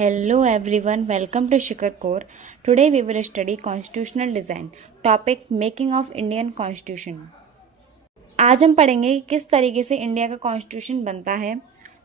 Hello everyone, welcome to Shikhar Core. Today we will study constitutional design. Topic Making of Indian Constitution. आज हम पढ़ेंगे कि किस तरीके से इंडिया का कॉन्स्टिट्यूशन बनता है।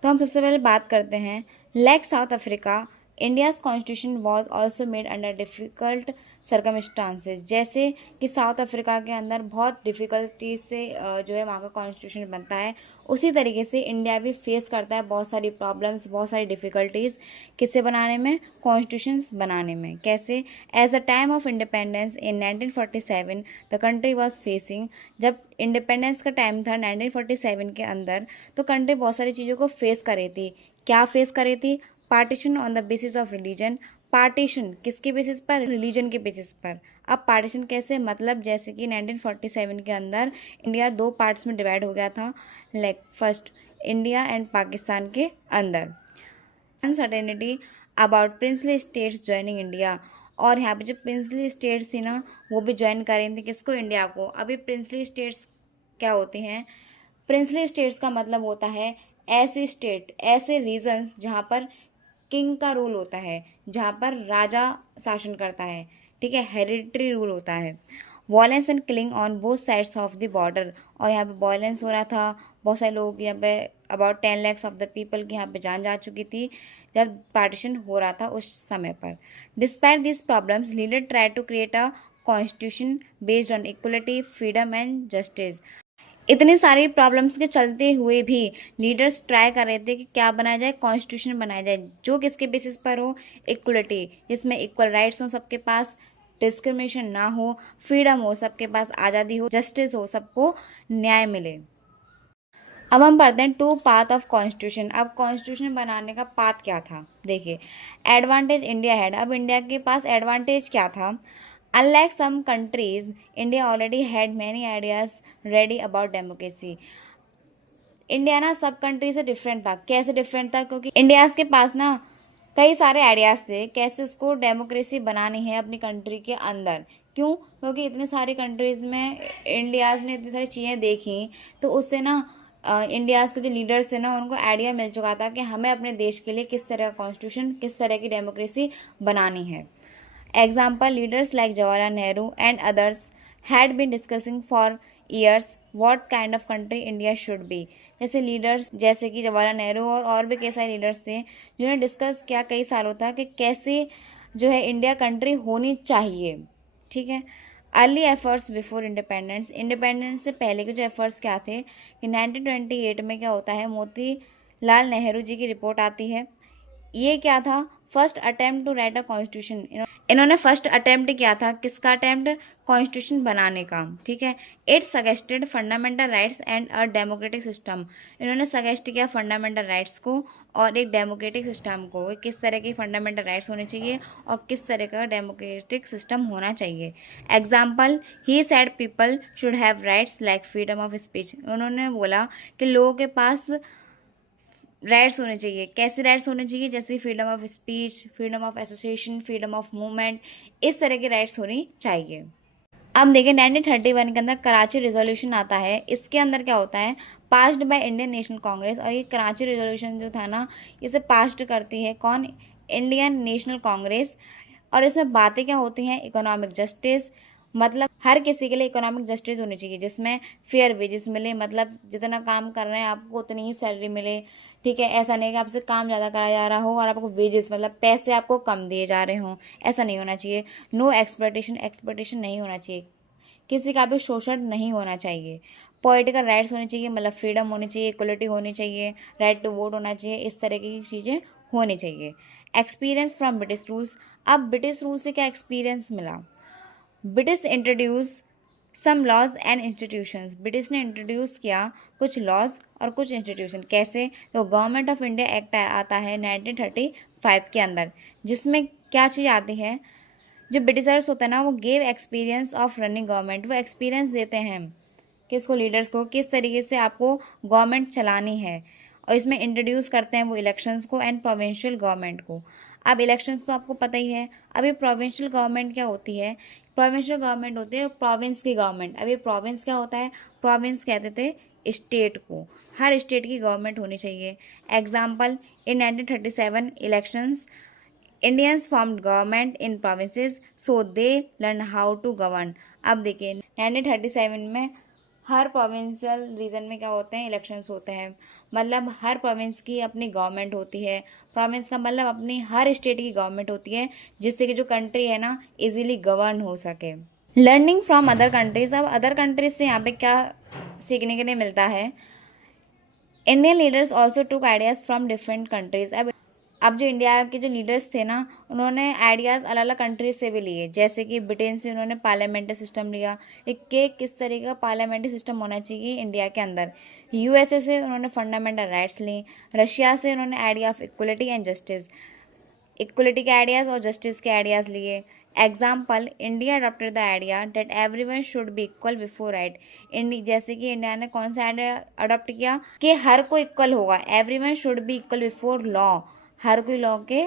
तो हम सबसे पहले बात करते हैं like south Africa India's constitution was also made under difficult circumstances. जैसे कि साउथ अफ्रीका के अंदर बहुत डिफ़िकल्टी से जो है वहाँ का कॉन्स्टिट्यूशन बनता है, उसी तरीके से इंडिया भी फेस करता है बहुत सारी प्रॉब्लम्स, बहुत सारी डिफ़िकल्टीज़ किसे बनाने में, कॉन्स्टिट्यूशंस बनाने में। कैसे? As a time of independence in 1947 the country was facing, जब इंडिपेंडेंस का टाइम था 1947 के अंदर, तो कंट्री बहुत सारी चीज़ों को फेस कर रही थी। क्या फेस कर रही थी? Partition on the basis of religion. Partition किसके बेसिस पर? रिलीजन के बेसिस पर। अब पार्टीशन कैसे? मतलब जैसे कि 1947 के अंदर इंडिया दो पार्ट्स में डिवाइड हो गया था, like first India and Pakistan के अंदर। Uncertainty about princely states joining India, और यहाँ पे जो प्रिंसली स्टेट्स थी ना, वो भी ज्वाइन करेंगे किसको? इंडिया को। अभी प्रिंसली स्टेट्स क्या होती हैं? प्रिंसली स्टेट्स का मतलब होता है ऐसे स्टेट, ऐसे रीजन्स जहाँ पर किंग का रूल होता है, जहाँ पर राजा शासन करता है, ठीक है, हेरिडिटरी रूल होता है। Violence and killing on both sides of the border, और यहाँ पे वॉयलेंस हो रहा था, बहुत सारे लोग यहाँ पे about 10 lakhs of the people की यहाँ पे जान जा चुकी थी जब पार्टीशन हो रहा था उस समय पर। Despite this problems leader try to create a constitution based on equality, freedom and justice. इतनी सारी प्रॉब्लम्स के चलते हुए भी लीडर्स ट्राई कर रहे थे कि क्या बनाया जाए, कॉन्स्टिट्यूशन बनाया जाए जो किसके बेसिस पर हो? इक्वलिटी, जिसमें इक्वल राइट्स हो सबके पास, डिस्क्रिमिनेशन ना हो, फ्रीडम हो सबके पास, आज़ादी हो, जस्टिस हो, सबको न्याय मिले। अब हम पढ़ते हैं टू पाथ ऑफ कॉन्स्टिट्यूशन। अब कॉन्स्टिट्यूशन बनाने का पाथ क्या था, देखिए। एडवांटेज इंडिया हैड, अब इंडिया के पास एडवांटेज क्या था? Unlike some countries India already had many ideas ready about democracy. India ना सब कंट्री से डिफरेंट था। कैसे डिफरेंट था? क्योंकि इंडिया के पास ना कई सारे आइडियाज़ थे कैसे उसको डेमोक्रेसी बनानी है अपनी कंट्री के अंदर। क्यों? क्योंकि इतने सारी कंट्रीज़ में इंडियाज़ ने इतनी सारी चीज़ें देखी, तो उससे ना इंडियाज़ के जो लीडर्स थे ना, उनको आइडिया मिल चुका था कि हमें अपने देश के लिए किस तरह का कॉन्स्टिट्यूशन, किस तरह की डेमोक्रेसी बनानी है। Example, leaders like Jawaharlal Nehru and others had been discussing for years what kind of country India should be। जैसे लीडर्स जैसे कि जवाहरलाल नेहरू और भी कई सारे लीडर्स थे जिन्होंने डिस्कस किया कई सालों तक कि कैसे जो है इंडिया कंट्री होनी चाहिए, ठीक है। Early efforts before independence, independence से पहले के जो एफर्ट्स क्या थे कि 1928 में क्या होता है, मोतीलाल नेहरू जी की रिपोर्ट आती है। ये क्या था? First attempt to write a constitution. इन्होंने फर्स्ट अटेम्प्ट किया था, किसका अटेम्प्ट? कॉन्स्टिट्यूशन बनाने का, ठीक है। It suggested fundamental rights and a democratic system. इन्होंने सजेस्ट किया फंडामेंटल राइट्स को और एक डेमोक्रेटिक सिस्टम को, किस तरह की फंडामेंटल राइट्स होने चाहिए और किस तरह का डेमोक्रेटिक सिस्टम होना चाहिए। Example, he said people should have rights like freedom of speech. उन्होंने बोला कि लोगों के पास राइट्स होने चाहिए। कैसे राइट्स होने चाहिए? जैसे freedom of speech, freedom of association, freedom of movement, इस तरह की राइट्स होनी चाहिए। अब देखिए 1931 के अंदर कराची रिजोल्यूशन आता है। इसके अंदर क्या होता है? Passed by Indian national Congress. और ये कराची रिजोल्यूशन जो था ना, इसे पास्ड करती है कौन? Indian national Congress. और इसमें बातें क्या होती हैं? इकोनॉमिक जस्टिस, मतलब हर किसी के लिए इकोनॉमिक जस्टिस होनी चाहिए जिसमें फेयर वेजेस मिले, मतलब जितना काम कर रहे हैं आपको उतनी ही सैलरी मिले, ठीक है। ऐसा नहीं कि आपसे काम ज़्यादा कराया जा रहा हो और आपको वेजेस मतलब पैसे आपको कम दिए जा रहे हों, ऐसा नहीं होना चाहिए। नो एक्सप्लॉयटेशन, एक्सप्लॉयटेशन नहीं होना चाहिए, किसी का भी शोषण नहीं होना चाहिए। पॉलिटिकल राइट्स होनी चाहिए, मतलब फ्रीडम होनी चाहिए, इक्वलिटी होनी चाहिए, राइट टू वोट होना चाहिए, इस तरह की चीज़ें होनी चाहिए। Experience from British rules. अब ब्रिटिश रूल से क्या एक्सपीरियंस मिला? British introduce some laws and institutions. British ने इंट्रोड्यूस किया कुछ लॉज और कुछ इंस्टीट्यूशन। कैसे? तो गवर्नमेंट ऑफ इंडिया एक्ट आता है 1935 के अंदर, जिसमें क्या चीज़ आती है? जो ब्रिटिशर्स होते हैं ना, वो gave experience of running government. वो एक्सपीरियंस देते हैं किसको? लीडर्स को, किस तरीके से आपको गवर्नमेंट चलानी है। और इसमें इंट्रोड्यूस करते हैं वो इलेक्शंस को एंड प्रोविंशियल गवर्नमेंट को। अब इलेक्शंस तो आपको पता ही है। अभी प्रोविंशियल गवर्नमेंट क्या होती है? प्रोविंशियल गवर्नमेंट होती है प्रोविंस की गवर्नमेंट। अभी प्रोविंस क्या होता है? प्रोविंस कहते थे स्टेट को, हर स्टेट की गवर्नमेंट होनी चाहिए। Example, in 1937 elections Indians formed government in provinces so they learn how to govern. अब देखिए 1937 में हर प्रोविंशियल रीजन में क्या होते हैं, इलेक्शंस होते हैं। मतलब हर प्रोविंस की अपनी गवर्नमेंट होती है। प्रोविंस का मतलब अपनी हर स्टेट की गवर्नमेंट होती है, जिससे कि जो कंट्री है ना इजीली गवर्न हो सके। Learning from other countries. अब अदर कंट्रीज से यहाँ पे क्या सीखने के लिए मिलता है, Indian leaders also took ideas from different countries. अब जो इंडिया के जो लीडर्स थे ना, उन्होंने आइडियाज़ अलग अलग कंट्रीज से भी लिए। जैसे कि ब्रिटेन से उन्होंने पार्लियामेंट्री सिस्टम लिया, किस तरीके का पार्लियामेंट्री सिस्टम होना चाहिए इंडिया के अंदर। यूएसए से उन्होंने फंडामेंटल राइट्स ली। रशिया से उन्होंने idea of equality and justice, equality के आइडियाज़ और जस्टिस के आइडियाज़ लिए। Example, India adopted the idea that everyone should be equal before right. जैसे कि इंडिया ने कौन सा आइडिया अडॉप्ट किया कि हर कोई इक्वल होगा, everyone should be equal before law. हर कोई लॉ के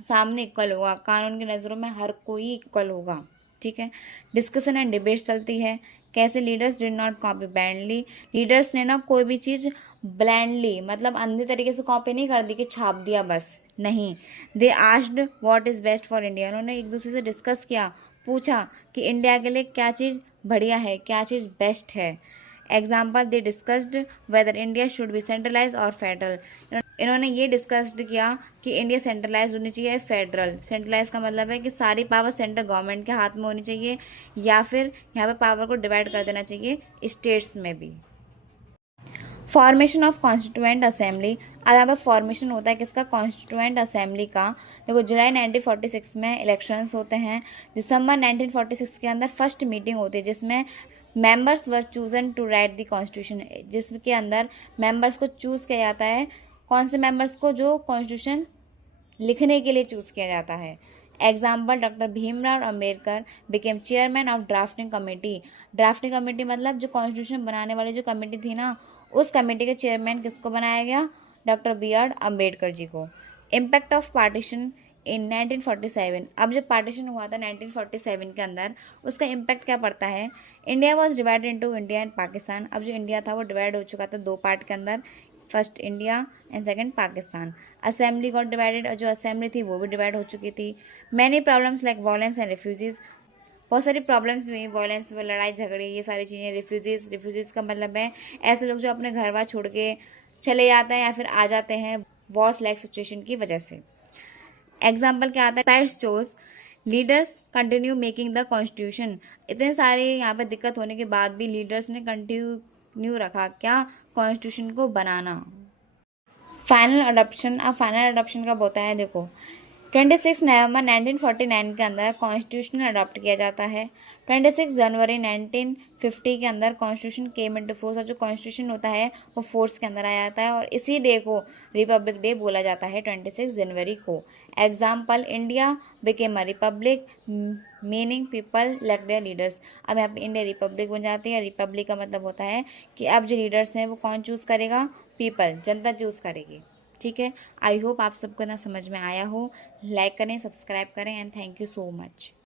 सामने इक्वल होगा, कानून की नज़रों में हर कोई इक्वल होगा। ठीक है। डिस्कशन एंड डिबेट चलती है। कैसे, leaders did not copy blindly. Leaders ने ना कोई भी चीज़ ब्लाइंडली मतलब अंधे तरीके से कॉपी नहीं कर दी कि छाप दिया बस, नहीं। They asked what is best for India. उन्होंने एक दूसरे से डिस्कस किया, पूछा कि इंडिया के लिए क्या चीज़ बढ़िया है, क्या चीज़ बेस्ट है। Example, they discussed whether India should be centralize और फेडरल। इन्होंने ये डिस्कस्ड किया कि इंडिया सेंट्रलाइज होनी चाहिए, फेडरल। सेंट्रलाइज का मतलब है कि सारी पावर सेंट्रल गवर्नमेंट के हाथ में होनी चाहिए, या फिर यहाँ पे पावर को डिवाइड कर देना चाहिए स्टेट्स में भी। Formation of constituent assembly. अब यहाँ पर फॉर्मेशन होता है किसका, कॉन्स्टिट्यूएंट असेंबली का। देखो जुलाई 1946 में इलेक्शंस होते हैं। दिसंबर 1946 के अंदर फर्स्ट मीटिंग होती है, जिसमें members were chosen to write the constitution, जिसके अंदर मेंबर्स को चूज़ किया जाता है। कौन से मेंबर्स को, जो कॉन्स्टिट्यूशन लिखने के लिए चूज़ किया जाता है। Example, doctor Bhimrao Ambedkar became chairman of drafting committee. Drafting committee मतलब जो कॉन्स्टिट्यूशन बनाने वाली जो कमेटी थी ना, उस कमेटी के चेयरमैन किसको बनाया गया, doctor B are Ambedkar ji को। इम्पैक्ट ऑफ पार्टीशन इन 1947। अब जो पार्टीशन हुआ था 1947 के अंदर, उसका इम्पैक्ट क्या पड़ता है। India was divided into India and Pakistan. अब जो इंडिया था वो डिवाइड हो चुका था दो पार्ट के अंदर, first India and second Pakistan. Assembly got divided, और जो असेंबली थी वो भी डिवाइड हो चुकी थी। Many problems like violence and refugees. बहुत सारी प्रॉब्लम्स हुई, वायलेंस, लड़ाई झगड़े, ये सारी चीज़ें। रिफ्यूजीज का मतलब है ऐसे लोग जो अपने घर बार छोड़ के चले जाते हैं या फिर आ जाते हैं वॉर्स लाइक सिचुएशन की वजह से। एग्जाम्पल क्या आता है, pets chose leaders continue making the constitution. इतने सारे यहाँ पे दिक्कत होने के बाद भी लीडर्स ने कंटिन्यू रखा क्या, कॉन्स्टिट्यूशन को बनाना। Final adoption. अब फाइनल अडॉप्शन कब होता है, देखो 26 नवंबर 1949 के अंदर कॉन्स्टिट्यूशन अडॉप्ट किया जाता है। 26 जनवरी 1950 के अंदर कॉन्स्टिट्यूशन केम इनटू फोर्स, और जो कॉन्स्टिट्यूशन होता है वो फोर्स के अंदर आ जाता है, और इसी डे को रिपब्लिक डे बोला जाता है, 26 जनवरी को। Example, India became a republic meaning people late there leaders. अब यहाँ पे इंडिया रिपब्लिक बन जाती है। रिपब्लिक का मतलब होता है कि अब जो लीडर्स हैं वो कौन चूज़ करेगा, पीपल, जनता चूज़ करेगी। ठीक है। आई होप आप सबको ना समझ में आया हो। लाइक करें, सब्सक्राइब करें, and thank you so much.